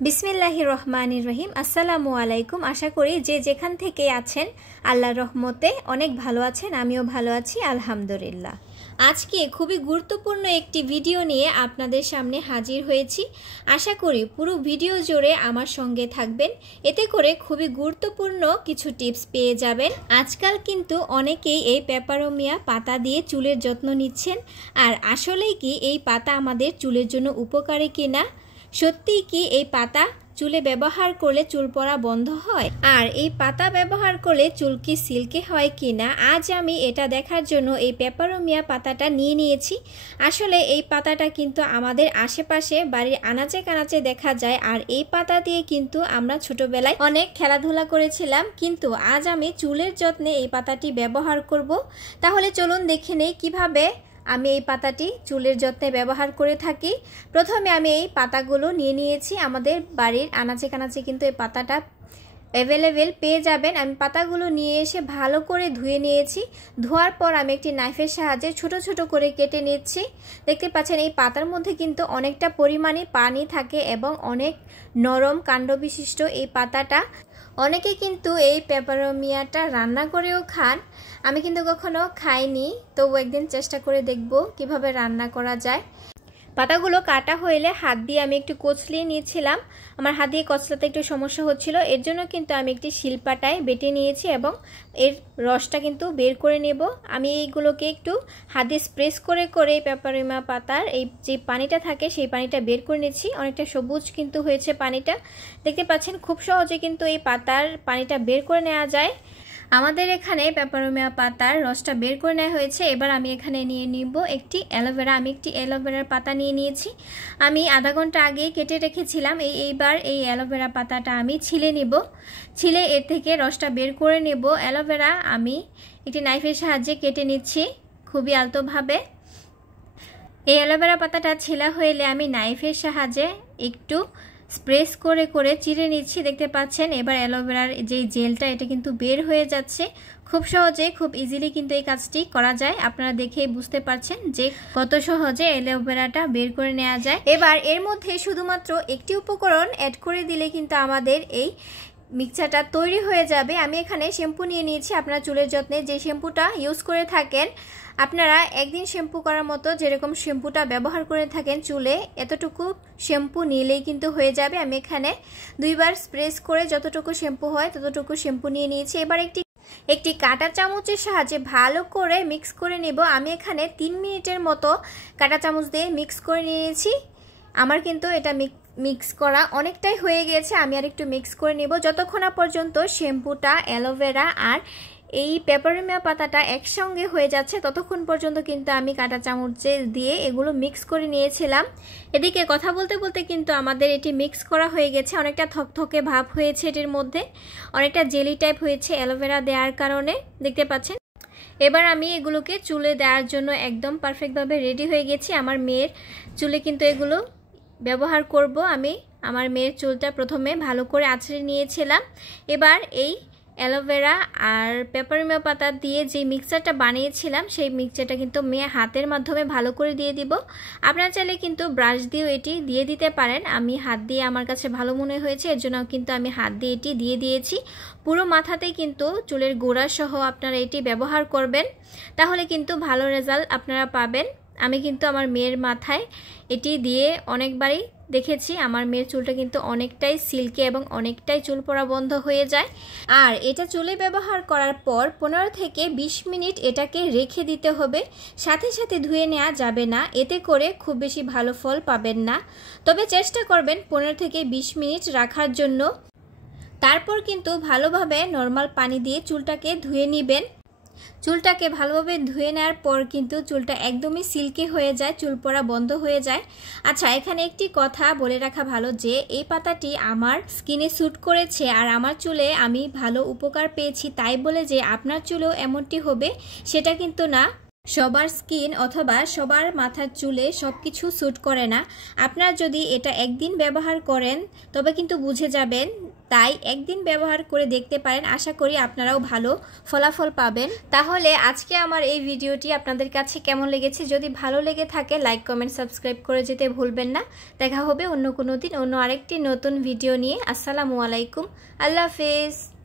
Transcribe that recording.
বিসমিল্লাহির রহমানির রহিম। আসসালামু আলাইকুম। আশা করি যে যেখান থেকে আছেন আল্লাহর রহমতে অনেক ভালো আছেন। আমিও ভালো আছি আলহামদুলিল্লাহ। আজকে খুবই গুরুত্বপূর্ণ একটি ভিডিও নিয়ে আপনাদের সামনে হাজির হয়েছি। আশা করি পুরো ভিডিও জুড়ে আমার সঙ্গে থাকবেন, এতে করে খুবই গুরুত্বপূর্ণ কিছু টিপস পেয়ে যাবেন। আজকাল কিন্তু অনেকেই এই পেপারোমিয়া পাতা দিয়ে চুলের যত্ন নিচ্ছেন। আর আসলেই কি এই পাতা আমাদের চুলের জন্য উপকারী কিনা? সত্যিই কি এই পাতা চুলে ব্যবহার করলে চুল পড়া বন্ধ হয়? আর এই পাতা ব্যবহার করলে চুল কি সিল্কি হয় কিনা, আজ আমি এটা দেখার জন্য এই পেপারোমিয়া পাতাটা নিয়ে নিয়েছি। আসলে এই পাতাটা কিন্তু আমাদের আশেপাশে বাড়ির আনাচে কানাচে দেখা যায়। আর এই পাতা দিয়ে কিন্তু আমরা ছোটবেলায় অনেক খেলাধুলা করেছিলাম। কিন্তু আজ আমি চুলের যত্নে এই পাতাটি ব্যবহার করব। তাহলে চলুন দেখে নেই কিভাবে আমি এই পাতাটি চুলের যত্নে ব্যবহার করে থাকি। প্রথমে আমি এই পাতাগুলো নিয়ে নিয়েছি। আমাদের বাড়ির আনাচে কানাচে কিন্তু এই পাতাটা অ্যাভেলেবেল পেয়ে যাবেন। আমি পাতাগুলো নিয়ে এসে ভালো করে ধুয়ে নিয়েছি। ধোয়ার পর আমি একটি নাইফের সাহায্যে ছোট ছোট করে কেটে নিচ্ছি। দেখতে পাচ্ছেন এই পাতার মধ্যে কিন্তু অনেকটা পরিমাণে পানি থাকে এবং অনেক নরম কাণ্ড বিশিষ্ট এই পাতাটা। অনেকে কিন্তু এই পেপারোমিয়াটা রান্না করেও খান। আমি কিন্তু কখনো খাইনি, তবু একদিন চেষ্টা করে দেখব কিভাবে রান্না করা যায়। পাতাগুলো কাটা হইলে হাত দিয়ে আমি একটু কচলিয়ে নিয়েছিলাম। আমার হাত দিয়ে কচলাতে একটু সমস্যা হচ্ছিল, এর জন্য কিন্তু আমি একটি শিলপাটায় বেটে নিয়েছি এবং এর রসটা কিন্তু বের করে নেব। আমি এইগুলোকে একটু হাত দিয়ে স্প্রেস করে করে পেপারোমিয়া পাতার এই যে পানিটা থাকে সেই পানিটা বের করে নিচ্ছি। অনেকটা সবুজ কিন্তু হয়েছে পানিটা, দেখতে পাচ্ছেন। খুব সহজে কিন্তু এই পাতার পানিটা বের করে নেওয়া যায়। আমাদের এখানে পেপারোমিয়া পাতার রসটা বের করে নেওয়া হয়েছে। এবার আমি এখানে নিয়ে নিব একটি অ্যালোভেরা। আমি একটি অ্যালোভেরার পাতা নিয়ে নিয়েছি। আমি আধা ঘন্টা আগে কেটে রেখেছিলাম। এইবার এই অ্যালোভেরা পাতাটা আমি ছিলে নিব। ছিলে এর থেকে রসটা বের করে নেব। অ্যালোভেরা আমি একটি নাইফের সাহায্যে কেটে নিচ্ছি খুবই আলতোভাবে। এই অ্যালোভেরা পাতাটা ছেলা হইলে আমি নাইফের সাহায্যে একটু স্প্রেস করে করে চিড়ে নিচ্ছি। দেখতে পাচ্ছেন এবার অ্যালোভেরার যে জেলটা এটা কিন্তু বের হয়ে যাচ্ছে। খুব সহজে খুব ইজিলি কিন্তু এই কাজটি করা যায়। আপনারা দেখেই বুঝতে পারছেন যে কত সহজে অ্যালোভেরাটা বের করে নেওয়া যায়। এবার এর মধ্যে শুধুমাত্র একটি উপকরণ অ্যাড করে দিলে কিন্তু আমাদের এই মিক্সচারটা তৈরি হয়ে যাবে। আমি এখানে শ্যাম্পু নিয়ে নিয়েছি। আপনারা চুলের যত্নে যে শ্যাম্পুটা ইউজ করে থাকেন, আপনারা একদিন শ্যাম্পু করার মতো যেরকম শ্যাম্পুটা ব্যবহার করে থাকেন চুলে, এতটুকু শ্যাম্পু নিলেই কিন্তু হয়ে যাবে। আমি এখানে দুইবার স্প্রেস করে যতটুকু শ্যাম্পু হয় ততটুকু শ্যাম্পু নিয়ে নিয়েছি। এবার একটি কাঁটা চামচের সাহায্যে ভালো করে মিক্স করে নেব। আমি এখানে 3 মিনিটের মতো কাঁটা চামচ দিয়ে মিক্স করে নিয়েছি। আমার কিন্তু এটা মিক্স করা অনেকটাই হয়ে গেছে। আমি আর একটু মিক্স করে নেব যতক্ষণ না পর্যন্ত শ্যাম্পুটা, অ্যালোভেরা আর এই পেপারোমিয়া পাতাটা একসঙ্গে হয়ে যাচ্ছে, ততক্ষণ পর্যন্ত কিন্তু আমি কাঁটা চামচে দিয়ে এগুলো মিক্স করে নিয়েছিলাম। এদিকে কথা বলতে বলতে কিন্তু আমাদের এটি মিক্স করা হয়ে গেছে। অনেকটা থকথকে ভাব হয়েছে, এটির মধ্যে অনেকটা জেলি টাইপ হয়েছে অ্যালোভেরা দেওয়ার কারণে, দেখতে পাচ্ছেন। এবার আমি এগুলোকে চুলে দেওয়ার জন্য একদম পারফেক্টভাবে রেডি হয়ে গেছি। আমার মেয়ের চুলে কিন্তু এগুলো ব্যবহার করব। আমি আমার মেয়ের চুলটা প্রথমে ভালো করে আঁচড়ে নিয়েছিলাম। এবার এই অ্যালোভেরা আর পেপারোমিয়া পাতা দিয়ে যে মিক্সচারটা বানিয়েছিলাম সেই মিক্সচারটা কিন্তু মেয়ে হাতের মাধ্যমে ভালো করে দিয়ে দিব। আপনারা চাইলে কিন্তু ব্রাশ দিয়েও এটি দিয়ে দিতে পারেন। আমি হাত দিয়ে আমার কাছে ভালো মনে হয়েছে, এর জন্য কিন্তু আমি হাত দিয়ে এটি দিয়ে দিয়েছি। পুরো মাথাতেই কিন্তু চুলের গোড়া সহ আপনারা এটি ব্যবহার করবেন, তাহলে কিন্তু ভালো রেজাল্ট আপনারা পাবেন। আমি কিন্তু আমার মেয়ের মাথায় এটি দিয়ে অনেকবারই দেখেছি। আমার মেয়ের চুলটা কিন্তু অনেকটাই সিল্কি এবং অনেকটাই চুল পড়া বন্ধ হয়ে যায়। আর এটা চুলে ব্যবহার করার পর 15 থেকে 20 মিনিট এটাকে রেখে দিতে হবে। সাথে সাথে ধুয়ে নেওয়া যাবে না, এতে করে খুব বেশি ভালো ফল পাবেন না। তবে চেষ্টা করবেন 15 থেকে 20 মিনিট রাখার জন্য। তারপর কিন্তু ভালোভাবে নর্মাল পানি দিয়ে চুলটাকে ধুয়ে নেবেন। চুলটাকে ভালোভাবে ধুয়ে নেওয়ার পর কিন্তু চুলটা একদমই সিল্কি হয়ে যায়, চুল পড়া বন্ধ হয়ে যায়। আচ্ছা, এখানে একটি কথা বলে রাখা ভালো যে এই পাতাটি আমার স্কিনে স্যুট করেছে আর আমার চুলে আমি ভালো উপকার পেয়েছি, তাই বলে যে আপনার চুলেও এমনটি হবে সেটা কিন্তু না। সবার স্কিন অথবা সবার মাথার চুলে সব কিছু স্যুট করে না। আপনারা যদি এটা একদিন ব্যবহার করেন তবে কিন্তু বুঝে যাবেন, তাই একদিন ব্যবহার করে দেখতে পারেন। আশা করি আপনারাও ভালো ফলাফল পাবেন। তাহলে আজকে আমার এই ভিডিওটি আপনাদের কাছে কেমন লেগেছে? যদি ভালো লেগে থাকে লাইক কমেন্ট সাবস্ক্রাইব করে যেতে ভুলবেন না। দেখা হবে অন্য কোনো দিন অন্য আরেকটি নতুন ভিডিও নিয়ে। আসসালামু আলাইকুম, আল্লাহ হাফেজ।